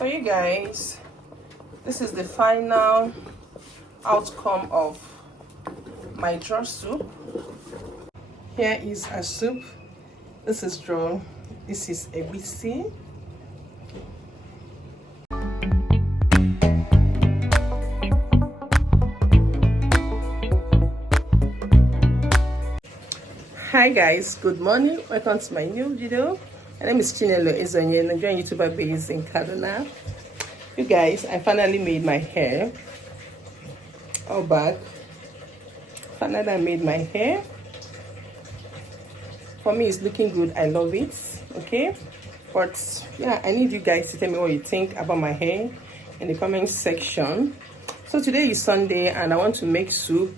So you guys, this is the final outcome of my draw soup. Here is a soup. This is draw. This is egusi. Hi guys, good morning. Welcome to my new video. My name is Chinelo Ezeonye, Nigerian YouTuber based in Kaduna. You guys, I finally made my hair all back. Finally I made my hair. For me, it's looking good. I love it. Okay, but yeah, I need you guys to tell me what you think about my hair in the comment section. So today is Sunday and I want to make soup.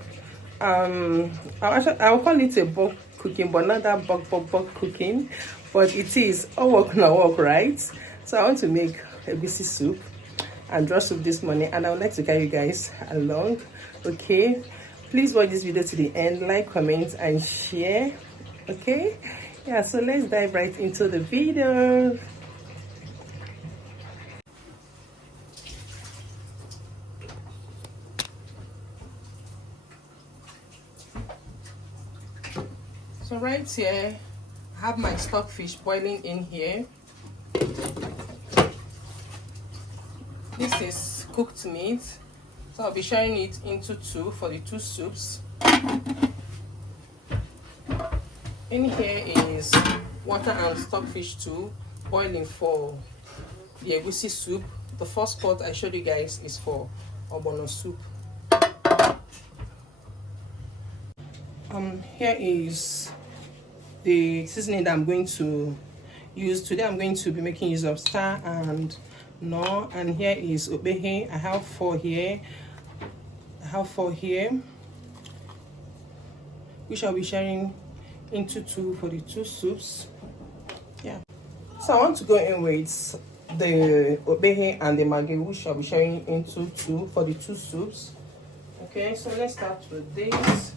I'll call it a bulk cooking, but not that bulk cooking, but it is all work no work, right? So I want to make a egusi soup and draw soup this morning, and I would like to carry you guys along. Okay, please watch this video to the end, like, comment and share. Okay, yeah, so let's dive right into the video. So right here, I have my stockfish boiling in here. This is cooked meat, so I'll be sharing it into two for the two soups. In here is water and stockfish too, boiling for the egusi soup. The first pot I showed you guys is for ogbono soup. Here is the seasoning that I'm going to use today. I'm going to be making use of star and no, and here is obehe. I have four here, which I'll be sharing into two for the two soups. Yeah, so I want to go in with the obehe and the maggi, which I'll be sharing into two for the two soups. Okay, so let's start with this.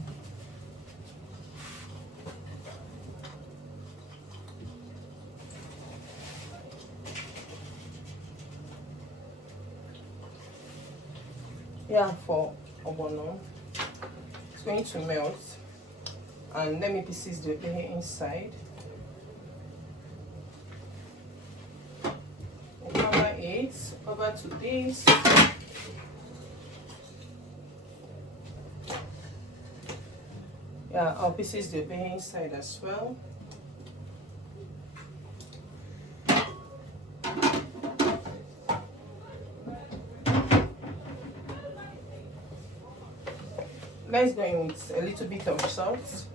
Yeah, for ogbono, it's going to melt, and let me pieces the obehe inside. We'll cover it over to this. Yeah, I'll pieces the obehe inside as well. Let's go in with a little bit of salt.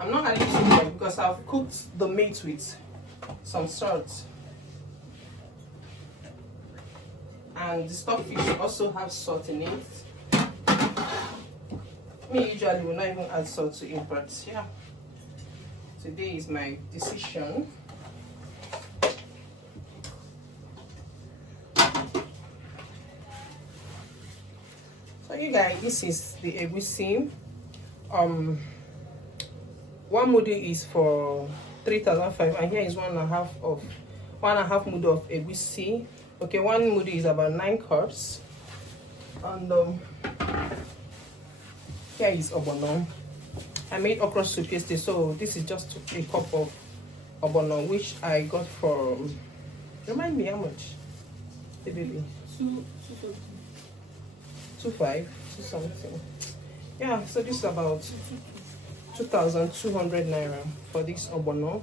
I'm not adding too much because I've cooked the meat with some salt. And the stockfish also has salt in it. Me usually will not even add salt to it, but yeah, today is my decision. So you guys, this is the egusi. One mudu is for 3,500, and here is 1.5 mudu of egusi. Okay, one mudu is about 9 cups. And here is ogbono. I made okra soup yesterday, so this is just a cup of ogbono, which I got from, remind me how much? Baby, 2.5 something. Yeah, so this is about 2,200 naira for this ogbono.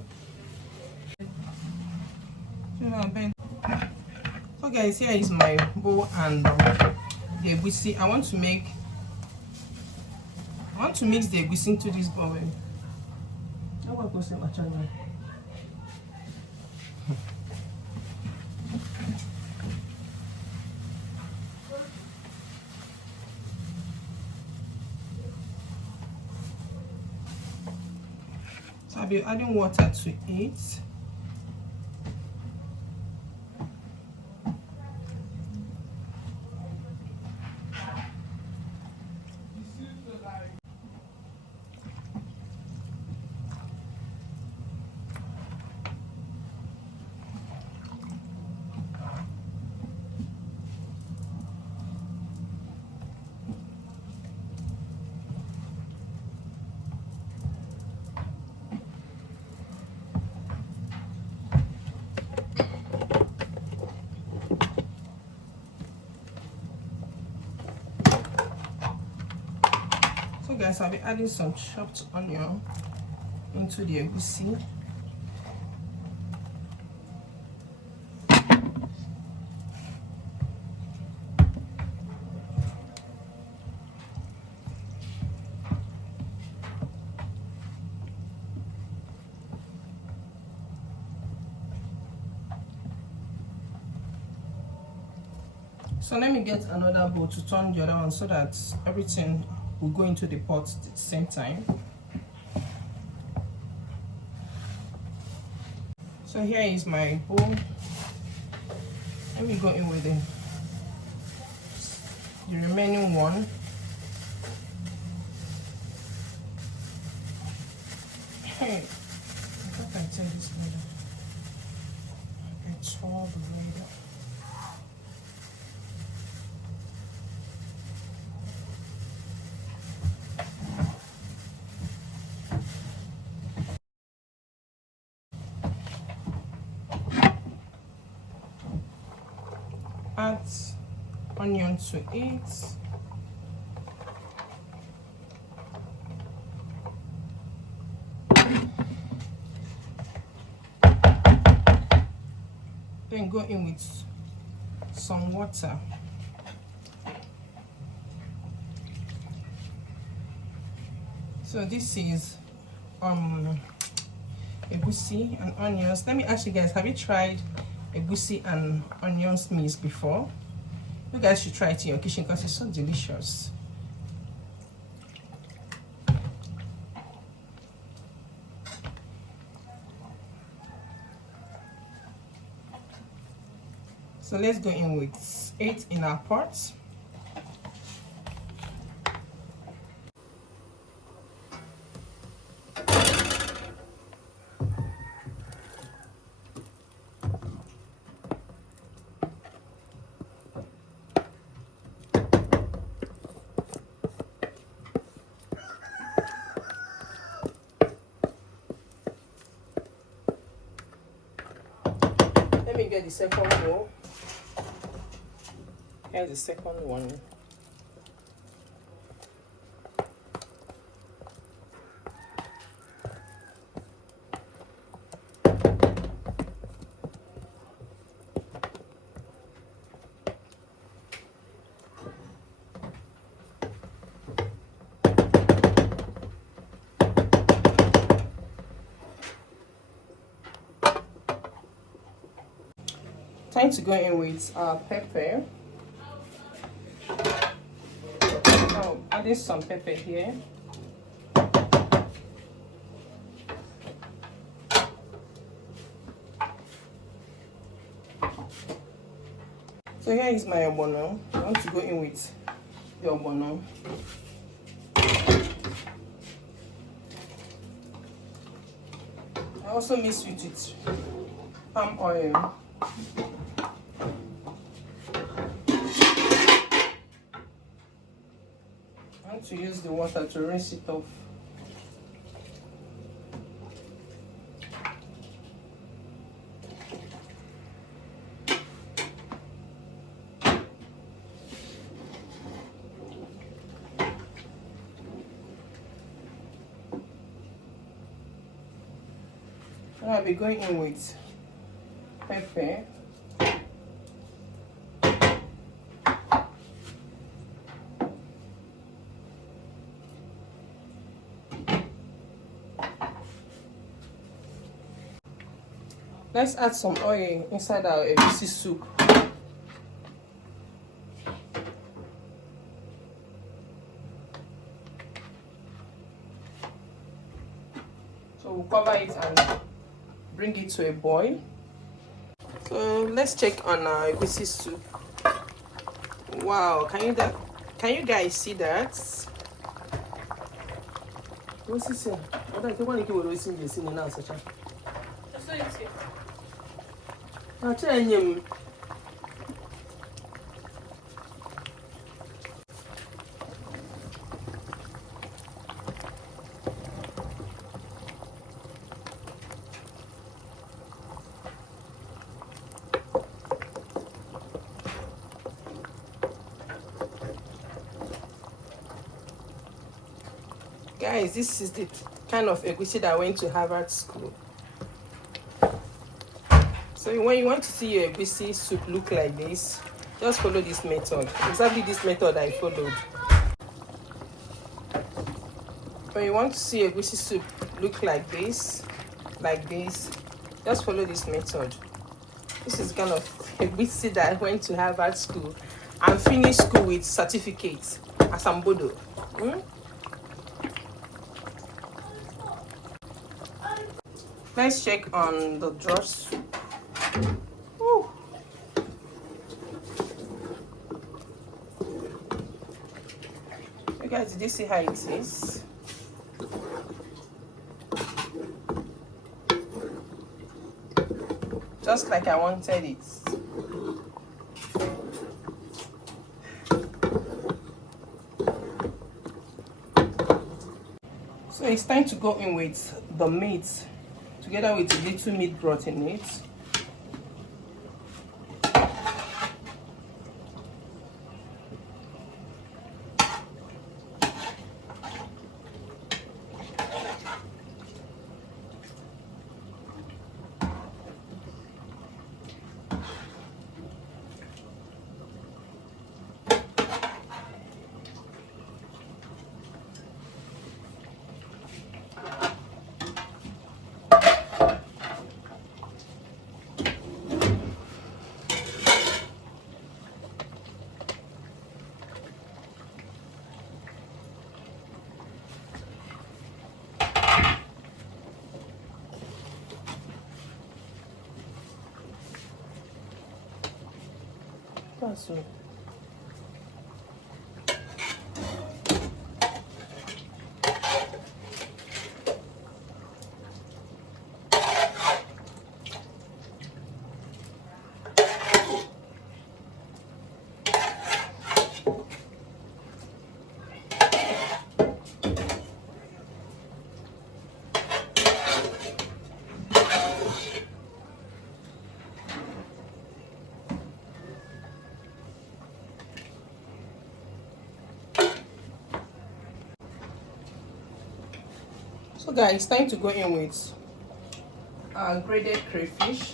So guys, here is my bowl and the egusi. I want to mix the egusi into this bowl. So I'll be adding water to it. guys, I'll be adding some chopped onion into the egusi. So let me get another bowl to turn the other one so that everything will go into the pot at the same time. So here is my bowl. Let me go in with the remaining one. Hey, I thought I tell this later. I tore the later. Add onion to it. Then go in with some water. So this is egusi and onions. Let me ask you guys, have you tried egusi and onions mix before? You guys should try it in your kitchen because it's so delicious. So let's go in with 8 in our pot. Let me get the second bowl. Here's the second one. Time to go in with pepper. Oh, adding some pepper here. So here is my ogbono. I want to go in with the ogbono. I also mix with it palm oil. To use the water to rinse it off. And I'll be going in with pepper. Let's add some oil inside our egusi soup. So we'll cover it and bring it to a boil. So let's check on our egusi soup. Wow, can you guys see that? What's this here? What I want to keep wasting this in now, Sacha. I'll tell you. Guys, this is the kind of egusi that I went to Harvard school. So when you want to see your egusi soup look like this, just follow this method. Exactly this method I followed. When you want to see egusi soup look like this, just follow this method. This is kind of egusi that I went to Harvard school and finished school with certificate as Ambodo. Let's check on the dross. Ooh. You guys, did you see how it is? Just like I wanted it. So it's time to go in with the meat, together with a little meat broth in it. That's all. So guys, time to go in with grated crayfish.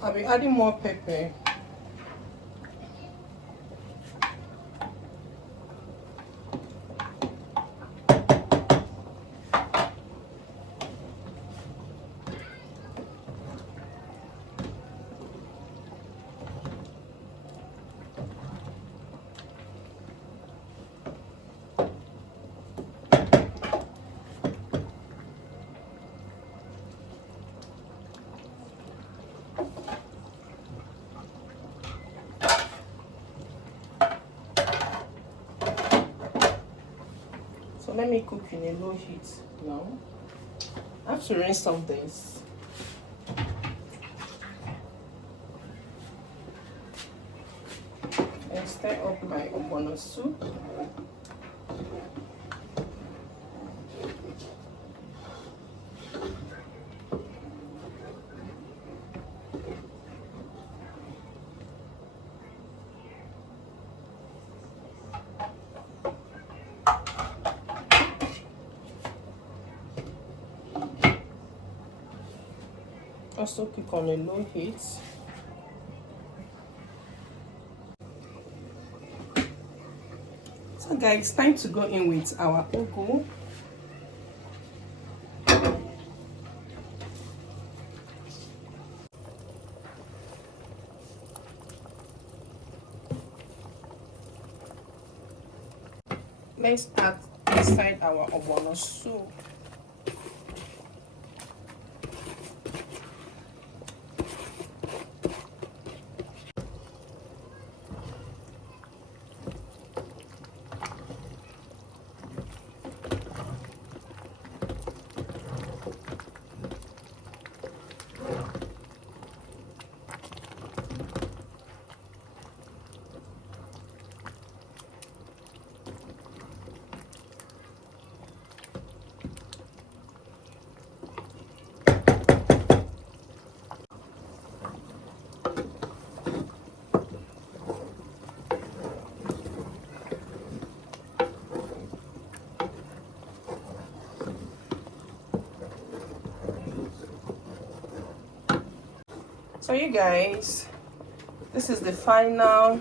I'll be adding more pepper. So let me cook in a low heat now. I have to rinse some things. And stir up my ogbono soup. Also cook on a low heat. So guys, time to go in with our ugu. Let's add inside our ogbono soup. So you guys, this is the final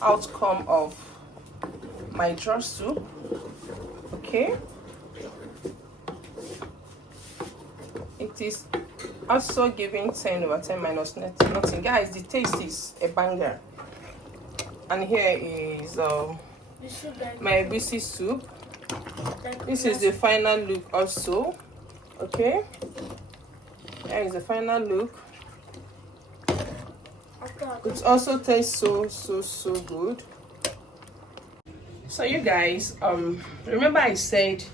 outcome of my draw soup. Okay, it is also giving 10 over 10 minus nothing. Guys, the taste is a banger. And here is my egusi soup. This is the final look also. Okay, here is the final look. It also tastes so good. So you guys, remember I said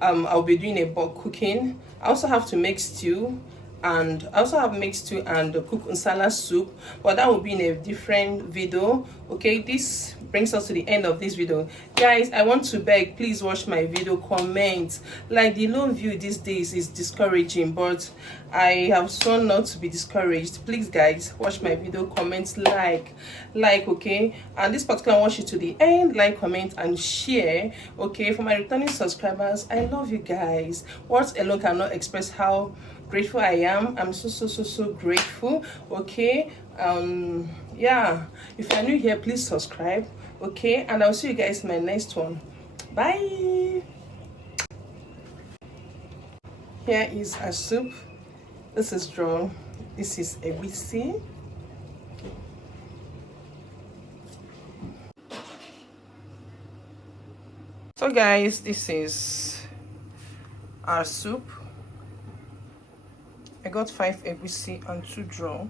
I'll be doing a bulk cooking. I also have to make stew, and I also have mixed stew and cook nsala soup, but that will be in a different video. Okay, this brings us to the end of this video. Guys, I want to beg, please watch my video, comment. Like, the low view these days is discouraging, but I have sworn not to be discouraged. Please guys, watch my video, comment, like, okay, and this particular, watch it to the end, like, comment and share. Okay, for my returning subscribers, I love you guys. Words alone cannot express how grateful I am. I'm so grateful. Okay, yeah, if you're new here, please subscribe. Okay, and I'll see you guys in my next one. Bye. Here is our soup. This is drawn. This is egusi. So guys, this is our soup. I got 5 egusi and 2 drawn.